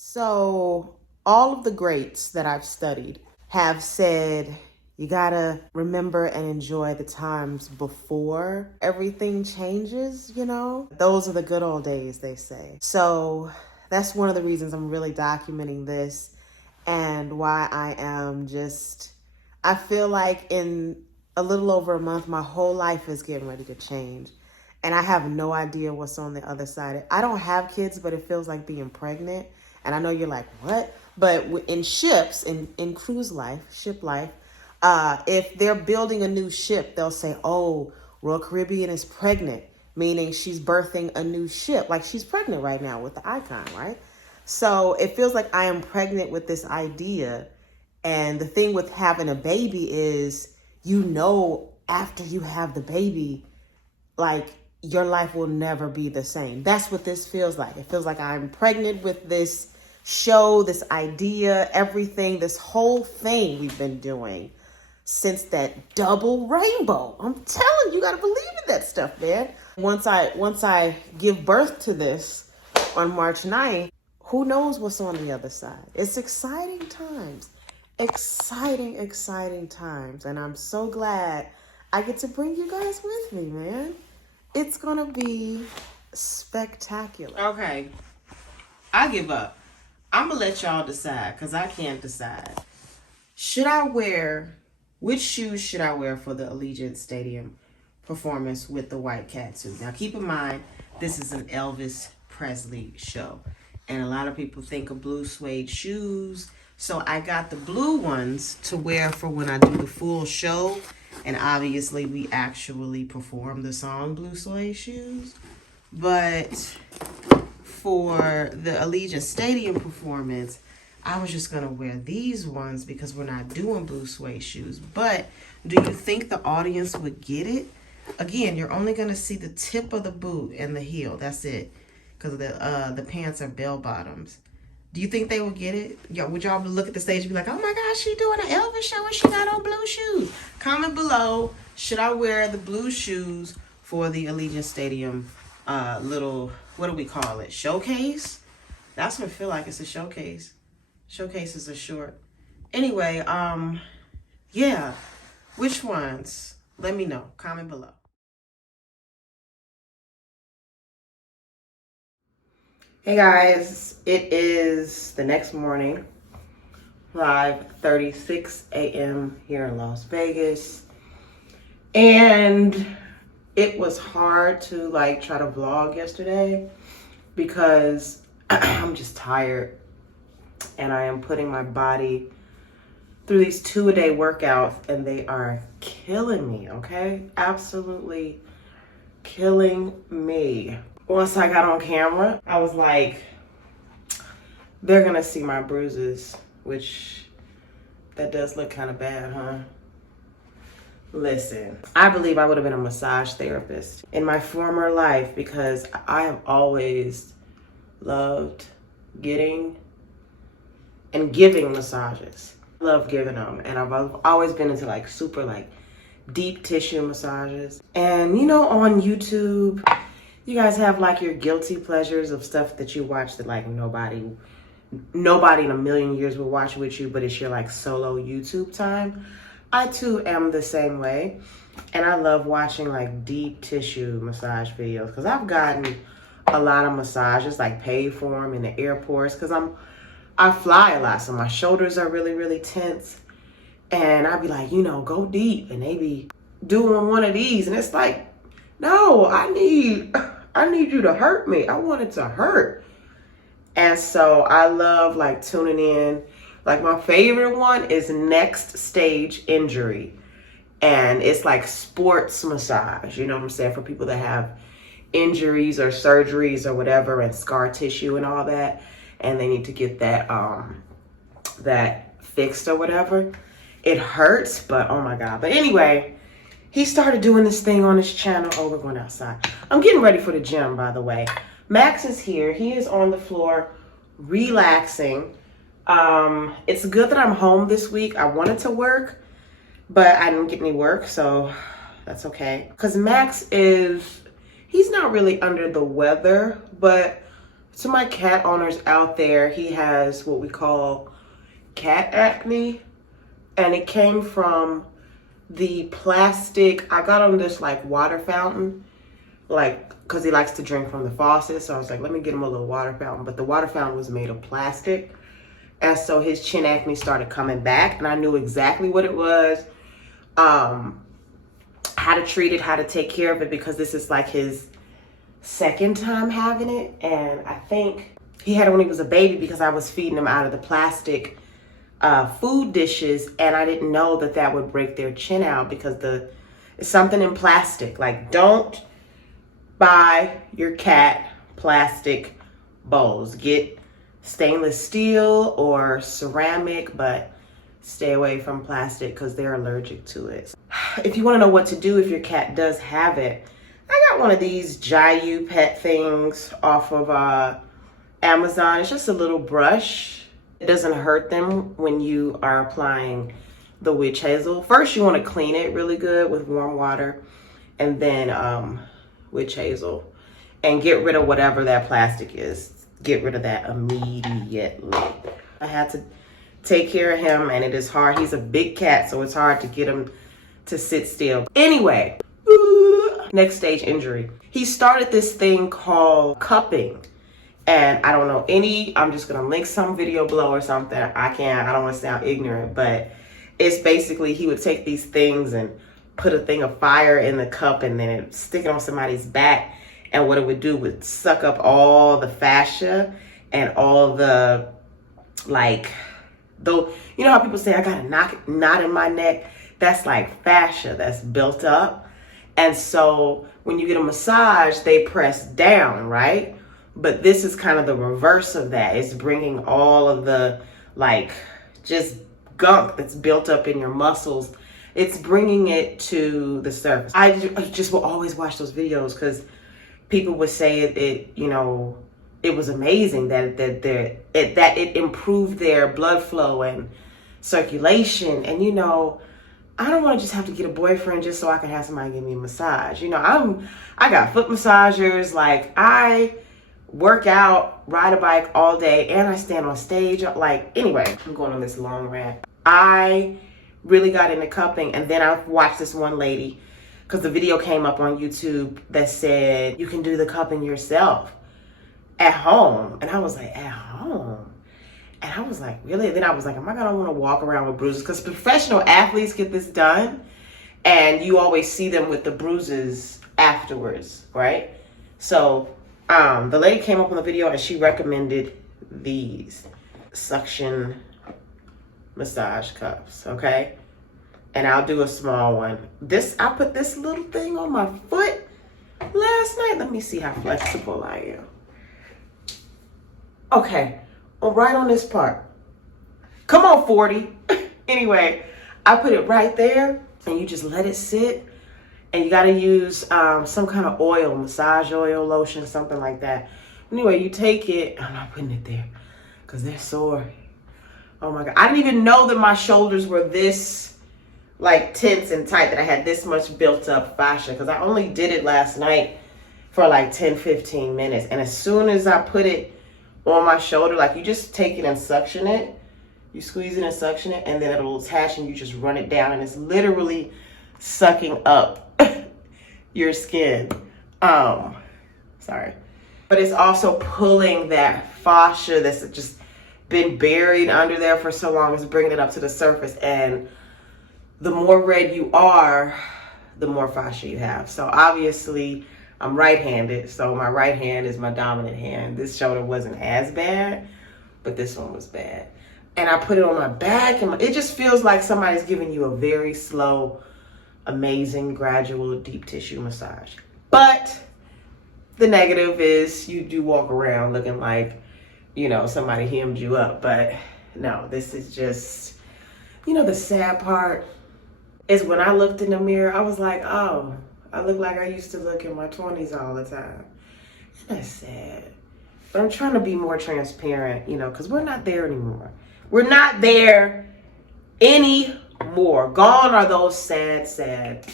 So, all of the greats that I've studied have said you gotta remember and enjoy the times before everything changes, you know? Those are the good old days, they say. So, that's one of the reasons I'm really documenting this and why I feel like in a little over a month, my whole life is getting ready to change. And I have no idea what's on the other side. I don't have kids, but it feels like being pregnant. And I know you're like, what? But in ships, in cruise life, ship life, if they're building a new ship, they'll say, oh, Royal Caribbean is pregnant, meaning she's birthing a new ship. Like she's pregnant right now with the Icon, right? So it feels like I am pregnant with this idea. And the thing with having a baby is, after you have the baby, like your life will never be the same. That's what this feels like. It feels like I'm pregnant with this show, this idea, everything, this whole thing we've been doing since that double rainbow. I'm telling you, you gotta believe in that stuff, man. Once I give birth to this on March 9th, who knows what's on the other side? It's exciting times. Exciting times. And I'm so glad I get to bring you guys with me, man. It's gonna be spectacular. Okay, I give up. I'm gonna let y'all decide because I can't decide. Which shoes should I wear for the Allegiant Stadium performance with the white catsuit? Now keep in mind, this is an Elvis Presley show. And a lot of people think of blue suede shoes. So I got the blue ones to wear for when I do the full show. And obviously we actually perform the song Blue Suede Shoes. But for the Allegiant Stadium performance, I was just going to wear these ones because we're not doing blue suede shoes. But do you think the audience would get it? Again, you're only going to see the tip of the boot and the heel. That's it. Because the pants are bell bottoms. Do you think they would get it? Would y'all look at the stage and be like, oh my gosh, she doing an Elvis show and she got on blue shoes? Comment below, should I wear the blue shoes for the Allegiant Stadium little, what do we call it, showcase? That's what I feel like, it's a showcase. Showcases are short. Anyway, yeah, which ones? Let me know, comment below. Hey guys, it is the next morning, 5:36 a.m. here in Las Vegas. And it was hard to try to vlog yesterday because I'm just tired and I am putting my body through these 2-a-day workouts and they are killing me, okay? Absolutely killing me. Once I got on camera, I was like, they're gonna see my bruises, which that does look kind of bad, huh? Listen, I believe I would have been a massage therapist in my former life because I have always loved getting and giving massages. I love giving them, and I've always been into super deep tissue massages. And on YouTube, you guys have your guilty pleasures of stuff that you watch that nobody in a million years will watch with you, but it's your solo YouTube time. I too am the same way. And I love watching deep tissue massage videos because I've gotten a lot of massages paid for them in the airports because I fly a lot, so my shoulders are really, really tense. And I'd be like, go deep, and they be doing one of these and it's like, no, I need you to hurt me. I want it to hurt. And so I love tuning in. My favorite one is Next Stage Injury. And it's sports massage, you know what I'm saying? For people that have injuries or surgeries or whatever and scar tissue and all that. And they need to get that fixed or whatever. It hurts, but oh my God. But anyway, he started doing this thing on his channel. Oh, we're going outside. I'm getting ready for the gym, by the way. Max is here. He is on the floor relaxing. It's good that I'm home this week. I wanted to work, but I didn't get any work, so that's okay. Because Max he's not really under the weather, but To my cat owners out there, he has what we call cat acne, and it came from the plastic. I got him this like water fountain, like because he likes to drink from the faucet, so I was like, let me get him a little water fountain. But the water fountain was made of plastic, and so his chin acne started coming back, and I knew exactly what it was, how to treat it, how to take care of it, because this is like his second time having it. And I think he had it when he was a baby because I was feeding him out of the plastic food dishes, and I didn't know that that would break their chin out because it's something in plastic. Like, don't buy your cat plastic bowls. Get stainless steel or ceramic, but stay away from plastic because they're allergic to it. If you want to know what to do if your cat does have it, I got one of these GRWM pet things off of Amazon. It's just a little brush. It doesn't hurt them when you are applying the witch hazel. First, you want to clean it really good with warm water, and then witch hazel, and get rid of whatever that plastic is. Get rid of that immediately. I had to take care of him, and it is hard. He's a big cat, so it's hard to get him to sit still. Anyway, next stage injury. He started this thing called cupping. And I don't know I'm just gonna link some video below or something. I don't wanna sound ignorant, but it's basically he would take these things and put a thing of fire in the cup and then it'd stick it on somebody's back. And what it would do would suck up all the fascia and all the, like, though, you know how people say, I got a knot in my neck? That's like fascia that's built up. And so when you get a massage, they press down, right? But this is kind of the reverse of that. It's bringing all of the, like, just gunk that's built up in your muscles. It's bringing it to the surface. I just will always watch those videos because people would say it was amazing that it improved their blood flow and circulation. And I don't want to just have to get a boyfriend just so I can have somebody give me a massage. I got foot massagers. Like, I work out, ride a bike all day, and I stand on stage. Like, anyway, I'm going on this long rant. I really got into cupping, and then I watched this one lady, because the video came up on YouTube that said you can do the cupping yourself at home. And I was like, at home? And I was like, really? And then I was like, am I gonna want to walk around with bruises? Because professional athletes get this done, and you always see them with the bruises afterwards, right? So the lady came up on the video and she recommended these suction massage cups, okay? And I'll do a small one. I put this little thing on my foot last night. Let me see how flexible I am. Okay, right on this part. Come on, 40. Anyway, I put it right there and you just let it sit. And you gotta use some kind of oil, massage oil, lotion, something like that. Anyway, you take it. I'm not putting it there because they're sore. Oh my God. I didn't even know that my shoulders were this like tense and tight, that I had this much built up fascia, because I only did it last night for like 10-15 minutes. And as soon as I put it on my shoulder, like, you just take it and suction it. You squeeze it and suction it, and then it'll attach and you just run it down, and it's literally sucking up your skin. Sorry. But it's also pulling that fascia that's just been buried under there for so long. It's bringing it up to the surface. And the more red you are, the more fascia you have. So obviously I'm right-handed, so my right hand is my dominant hand. This shoulder wasn't as bad, but this one was bad. And I put it on my back, and it just feels like somebody's giving you a very slow, amazing, gradual, deep tissue massage. But the negative is you do walk around looking like, somebody hemmed you up. But no, this is just, the sad part is when I looked in the mirror, I was like, oh, I look like I used to look in my 20s all the time. And that's sad. But I'm trying to be more transparent, because we're not there anymore. We're not there anymore. Gone are those sad, sad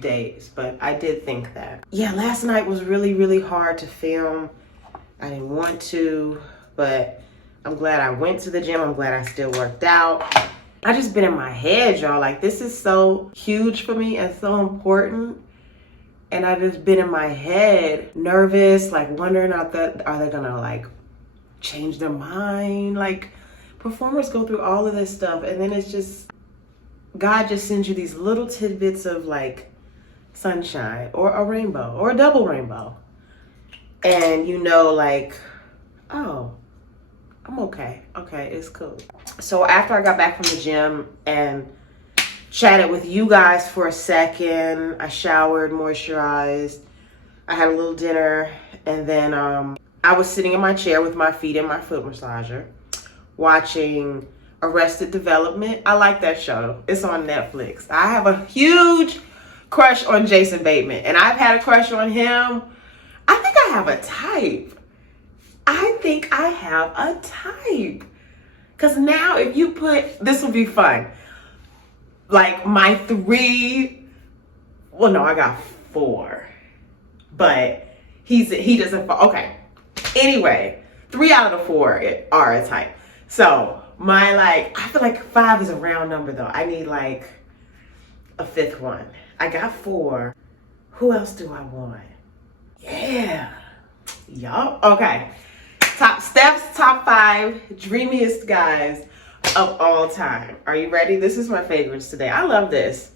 days. But I did think that. Yeah, last night was really, really hard to film. I didn't want to, but I'm glad I went to the gym. I'm glad I still worked out. I just been in my head, y'all. Like, this is so huge for me and so important. And I just been in my head, nervous, like wondering are they gonna like change their mind? Like, performers go through all of this stuff, and then it's just, God just sends you these little tidbits of like sunshine or a rainbow or a double rainbow. And you know, like, oh, I'm okay. Okay, it's cool. So after I got back from the gym and chatted with you guys for a second, I showered, moisturized, I had a little dinner, and then I was sitting in my chair with my feet in my foot massager, watching Arrested Development. I like that show. It's on Netflix. I have a huge crush on Jason Bateman, and I've had a crush on him. I think I have a type. Because now if you put, this will be fun. Like my 3, well, no, I got 4. But he doesn't, okay. Anyway, 3 out of the 4 are a type. So my, like, I feel like 5 is a round number though. I need like a 5th one. I got 4. Who else do I want? Yeah. Yup. Okay. Steph's top 5 dreamiest guys of all time. Are you ready? This is my favorites today. I love this.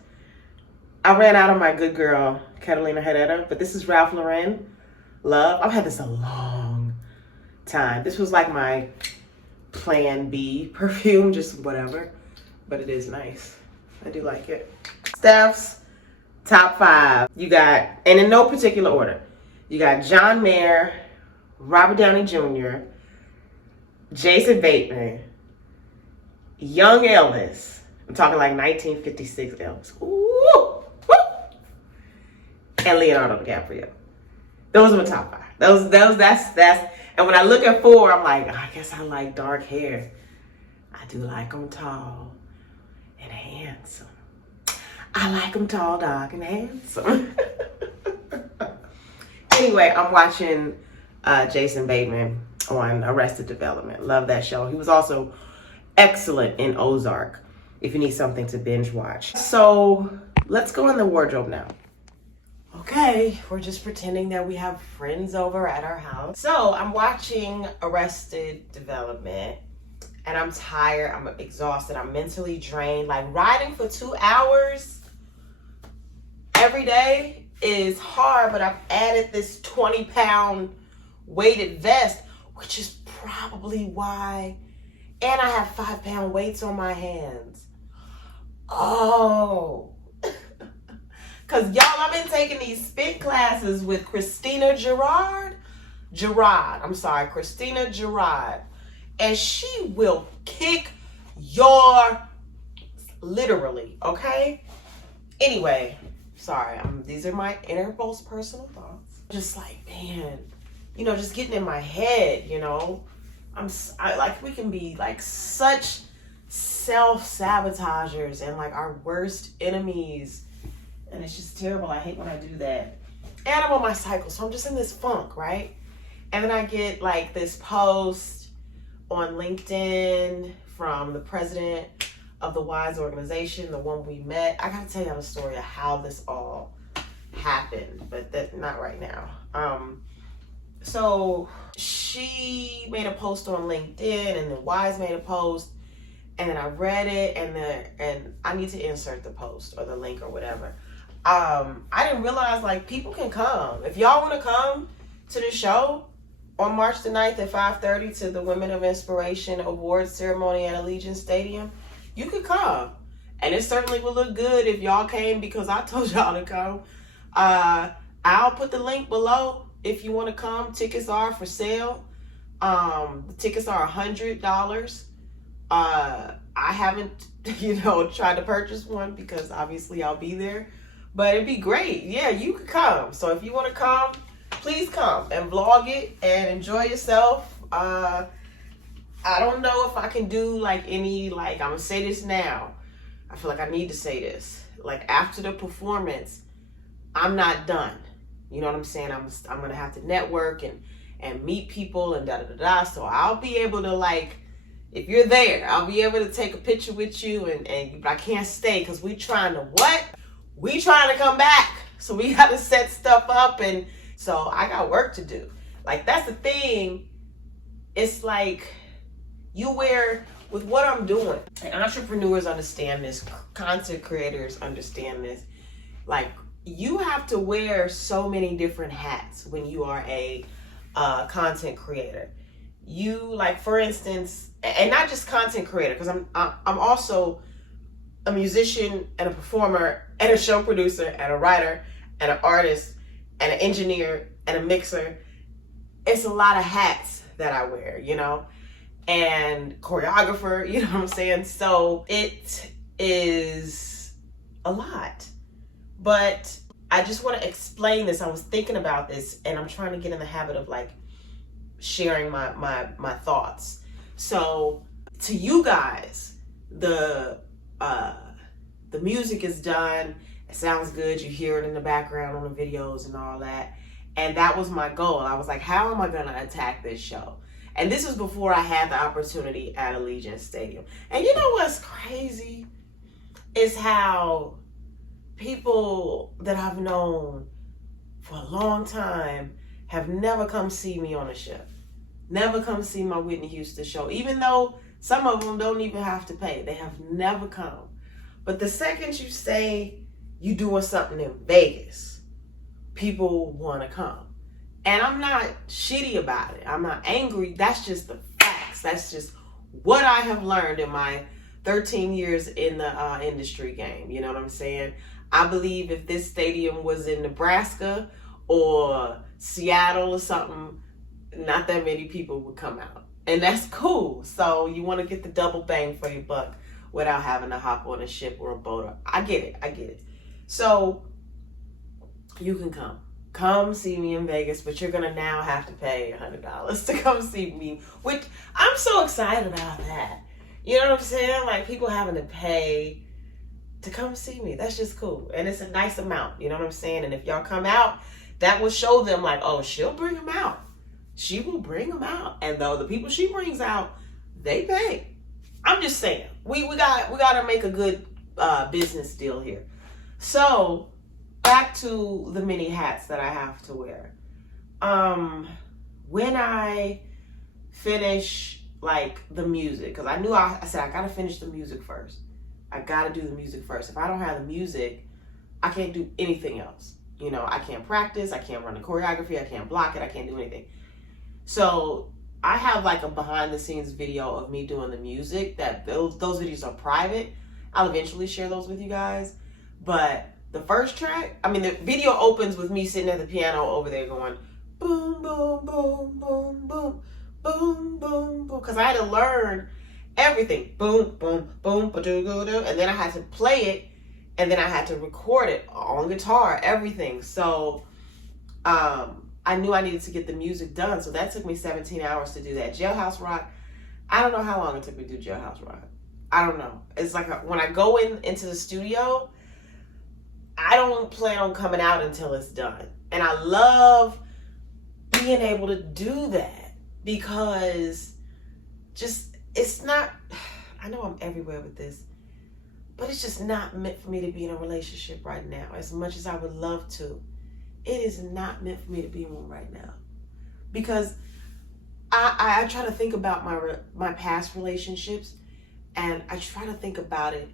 I ran out of my good girl, Catalina Herrera, but this is Ralph Lauren. Love. I've had this a long time. This was like my plan B perfume, just whatever. But it is nice. I do like it. Steph's top 5. You got, and in no particular order, you got John Mayer, Robert Downey Jr., Jason Bateman, young Elvis. I'm talking like 1956 Elvis. Ooh, woo. And Leonardo DiCaprio. Those are my top 5. That's. And when I look at 4, I'm like, I guess I like dark hair. I do like them tall and handsome. I like them tall, dark, and handsome. Anyway, I'm watching Jason Bateman on Arrested Development. Love that show. He was also excellent in Ozark, if you need something to binge watch. So let's go in the wardrobe now. Okay, we're just pretending that we have friends over at our house. So I'm watching Arrested Development, and I'm tired, I'm exhausted, I'm mentally drained. Like, riding for 2 hours every day is hard, but I've added this 20-pound weighted vest, which is probably why. And I have 5-pound weights on my hands. Oh. Because y'all, I've been taking these spin classes with Christina Gerard. And she will kick your, literally, okay? Anyway, sorry, these are my inner most personal thoughts. Just like, man, you know, just getting in my head, you know. Like, we can be like such self-sabotagers and like our worst enemies. And it's just terrible. I hate when I do that. And I'm on my cycle, so I'm just in this funk, right? And then I get like this post on LinkedIn from the president of the WISE organization, the one we met. I gotta tell you the story of how this all happened, but that's not right now. So she made a post on LinkedIn, and then WISE made a post, and then I read it, and I need to insert the post or the link or whatever. I didn't realize, like, people can come. If y'all want to come to the show on March the 9th at 5:30 to the Women of Inspiration Awards ceremony at Allegiant Stadium, you could come. And it certainly would look good if y'all came, because I told y'all to come. I'll put the link below if you want to come. Tickets are for sale. The tickets are $100. I haven't, tried to purchase one because obviously I'll be there. But it'd be great. Yeah, you could come. So if you want to come, please come and vlog it and enjoy yourself. I don't know if I can do like any, like, I'm going to say this now. I feel like I need to say this. Like, after the performance, I'm not done. You know what I'm saying? I'm going to have to network and meet people and da-da-da-da. So I'll be able to, like, if you're there, I'll be able to take a picture with you, and I can't stay because we trying to what? We trying to come back. So we got to set stuff up, and so I got work to do. Like, that's the thing. It's like you wear with what I'm doing. And entrepreneurs understand this. Content creators understand this. Like, you have to wear so many different hats when you are a content creator. You, like, for instance, and not just content creator, because I'm also a musician and a performer and a show producer and a writer and an artist and an engineer and a mixer. It's a lot of hats that I wear, you know, and choreographer, you know what I'm saying? So it is a lot. But I just want to explain this. I was thinking about this, and I'm trying to get in the habit of, like, sharing my thoughts. So to you guys, the music is done. It sounds good. You hear it in the background on the videos and all that. And that was my goal. I was like, how am I going to attack this show? And this was before I had the opportunity at Allegiant Stadium. And you know what's crazy is how people that I've known for a long time have never come see me on a show. Never come see my Whitney Houston show. Even though some of them don't even have to pay. They have never come. But the second you say you doing something in Vegas, people want to come. And I'm not shitty about it. I'm not angry. That's just the facts. That's just what I have learned in my 13 years in the industry game. You know what I'm saying? I believe if this stadium was in Nebraska or Seattle or something, not that many people would come out. And that's cool. So you want to get the double bang for your buck without having to hop on a ship or a boat. I get it. So you can come. Come see me in Vegas, but you're going to now have to pay $100 to come see me, which I'm so excited about that. You know what I'm saying? Like, people having to pay to come see me. That's just cool. And it's a nice amount. You know what I'm saying? And if y'all come out, that will show them, like, oh, she'll bring them out. She will bring them out. And though the people she brings out, they pay. I'm just saying. We got to make a good business deal here. So back to the many hats that I have to wear. When I finish, like, the music, because I said I got to finish the music first. I got to do the music first. If I don't have the music, I can't do anything else. You know, I can't practice. I can't run the choreography. I can't block it. I can't do anything. So I have, like, a behind the scenes video of me doing the music. That those videos are private. I'll eventually share those with you guys. But the first track, I mean, the video opens with me sitting at the piano over there going boom, boom, boom, boom, boom, boom, boom, boom. Because I had to learn everything. Boom, boom, boom, ba-doo-doo-doo. And then I had to play it. And then I had to record it on guitar, everything. So I knew I needed to get the music done. So that took me 17 hours to do that. Jailhouse Rock, I don't know how long it took me to do Jailhouse Rock. I don't know. It's like when I go into the studio, I don't plan on coming out until it's done. And I love being able to do that because it's not, I know I'm everywhere with this, but it's just not meant for me to be in a relationship right now. As much as I would love to, it is not meant for me to be in one right now. Because I try to think about my past relationships, and I try to think about it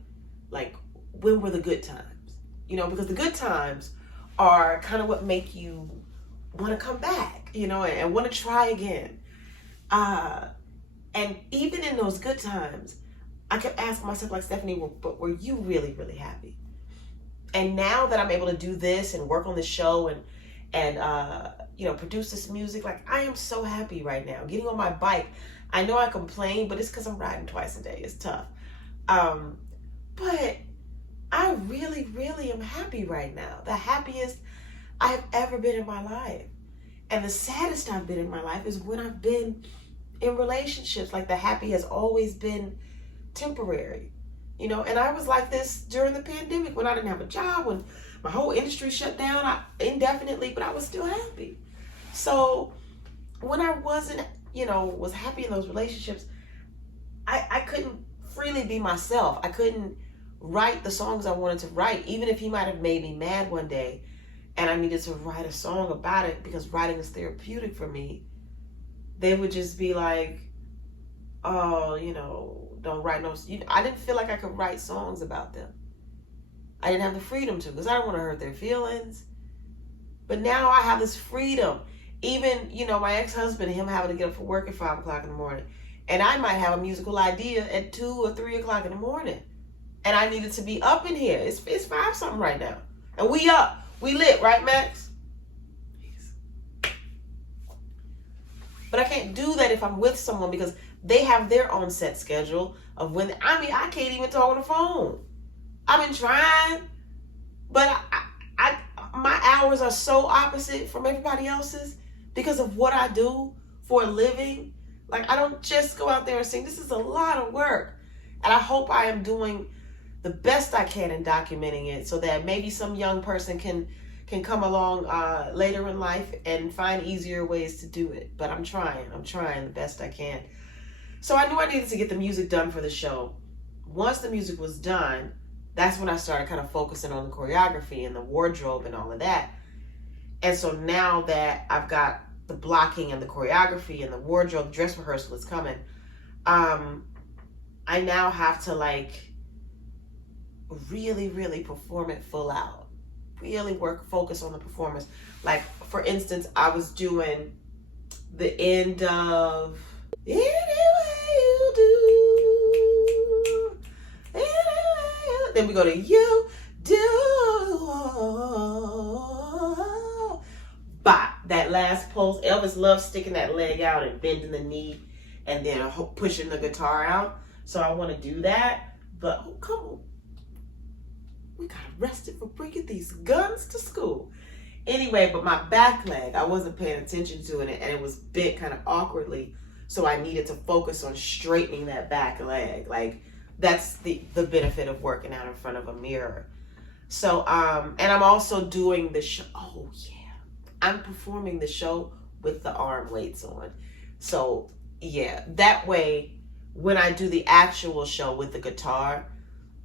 like, when were the good times? You know, because the good times are kind of what make you want to come back, you know, and want to try again. And even in those good times, I kept asking myself, like, Stephanie, but were you really, really happy? And now that I'm able to do this and work on the show and you know, produce this music, like, I am so happy right now. Getting on my bike, I know I complain, but it's because I'm riding twice a day. It's tough. But I really, really am happy right now. The happiest I've ever been in my life. And the saddest I've been in my life is when I've been in relationships. Like, the happy has always been temporary, you know. And I was like this during the pandemic when I didn't have a job, when my whole industry shut down indefinitely, but I was still happy. So when I wasn't, was happy in those relationships, I couldn't freely be myself. I couldn't write the songs I wanted to write, even if he might have made me mad one day and I needed to write a song about it because writing is therapeutic for me. They would just be like, oh, don't write no. I didn't feel like I could write songs about them. I didn't have the freedom to because I don't want to hurt their feelings. But now I have this freedom. Even, my ex-husband, him having to get up for work at 5 o'clock in the morning. And I might have a musical idea at 2 or 3 o'clock in the morning. And I needed to be up in here. It's 5 something right now. And we up. We lit, right, Max? But I can't do that if I'm with someone because they have their own set schedule of when, I can't even talk on the phone. I've been trying, but my hours are so opposite from everybody else's because of what I do for a living. Like, I don't just go out there and sing. This is a lot of work. And I hope I am doing the best I can in documenting it so that maybe some young person can come along later in life and find easier ways to do it. But I'm trying the best I can. So I knew I needed to get the music done for the show. Once the music was done, that's when I started kind of focusing on the choreography and the wardrobe and all of that. And so now that I've got the blocking and the choreography and the wardrobe, dress rehearsal is coming, I now have to really, really perform it full out. Really focus on the performance. Like, for instance, I was doing the end of Any Way You Do, then we go to You Do. Bop. That last pulse. Elvis loves sticking that leg out and bending the knee and then pushing the guitar out. So I want to do that. But, come on. We got arrested for bringing these guns to school. Anyway, but my back leg, I wasn't paying attention to it, and it was bent kind of awkwardly. So I needed to focus on straightening that back leg. Like, that's the benefit of working out in front of a mirror. So, and I'm also doing the show. Oh, yeah. I'm performing the show with the arm weights on. So, yeah, that way, when I do the actual show with the guitar,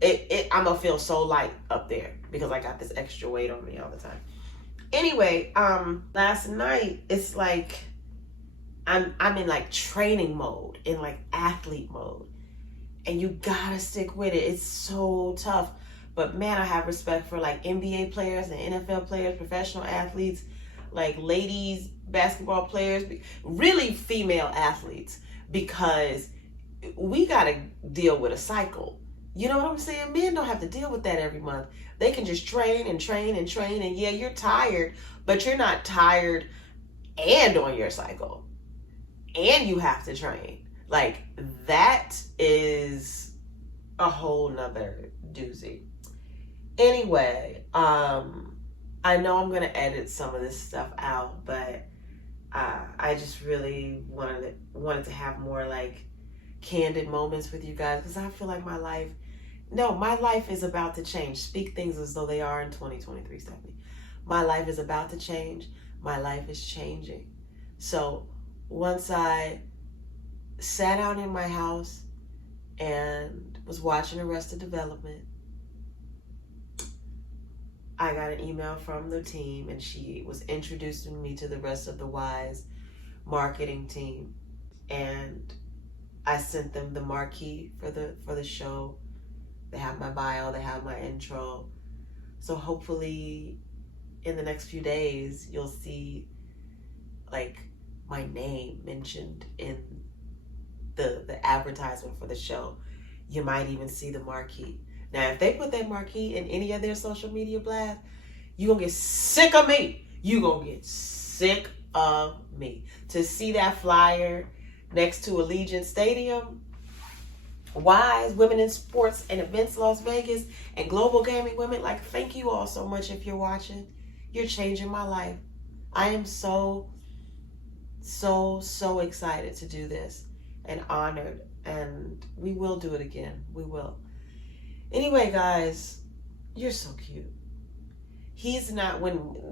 I'm gonna feel so light up there because I got this extra weight on me all the time. Anyway, last night it's like I'm in training mode, in athlete mode, and you gotta stick with it. It's so tough, but man, I have respect for NBA players and NFL players, professional athletes, ladies basketball players, really female athletes, because we gotta deal with a cycle. You know what I'm saying? Men don't have to deal with that every month. They can just train and train and train. And yeah, you're tired, but you're not tired and on your cycle. And you have to train. That is a whole nother doozy. Anyway, I know I'm going to edit some of this stuff out, but I just really wanted to have more candid moments with you guys, because I feel like my life is about to change. Speak things as though they are in 2023, Stephanie. My life is about to change. My life is changing. So once I sat out in my house and was watching Arrested Development, I got an email from the team, and she was introducing me to the rest of the WISE marketing team, and I sent them the marquee for the show. They have my bio, they have my intro. So hopefully in the next few days, you'll see my name mentioned in the advertisement for the show. You might even see the marquee. Now, if they put that marquee in any of their social media blasts, you're going to get sick of me. You're going to get sick of me. To see that flyer next to Allegiant Stadium, WISE, Women in Sports and Events Las Vegas, and Global Gaming Women, thank you all so much if you're watching. You're changing my life. I am so excited to do this and honored, and we will do it again. We will. Anyway, guys, you're so cute. He's not,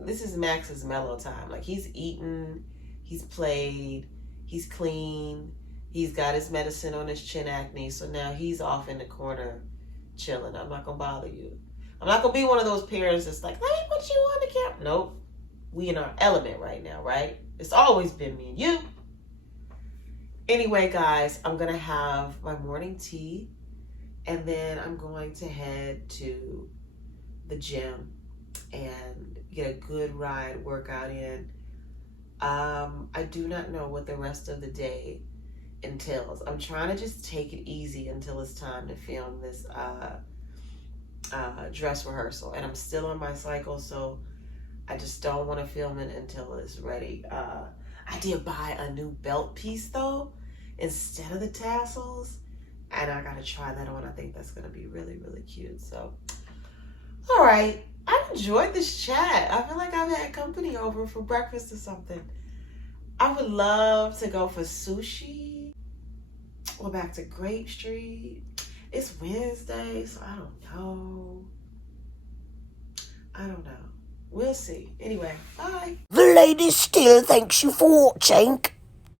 this is Max's mellow time. He's eating, He's played, he's clean, he's got his medicine on his chin acne, so now he's off in the corner chilling. I'm not gonna bother you. I'm not gonna be one of those parents that's like, let me put you on the camera. Nope. We in our element right now, right? It's always been me and you. Anyway, guys, I'm gonna have my morning tea, and then I'm going to head to the gym and get a good ride workout in. I do not know what the rest of the day entails. I'm trying to just take it easy until it's time to film this dress rehearsal, and I'm still on my cycle, so I just don't want to film it until it's ready. I did buy a new belt piece though instead of the tassels, and I gotta try that on. I think that's gonna be really, really cute. So all right, I enjoyed this chat. I feel like I've had company over for breakfast or something. I would love to go for sushi or back to Grape Street. It's Wednesday, so I don't know. We'll see. Anyway, bye. The lady still thanks you for watching.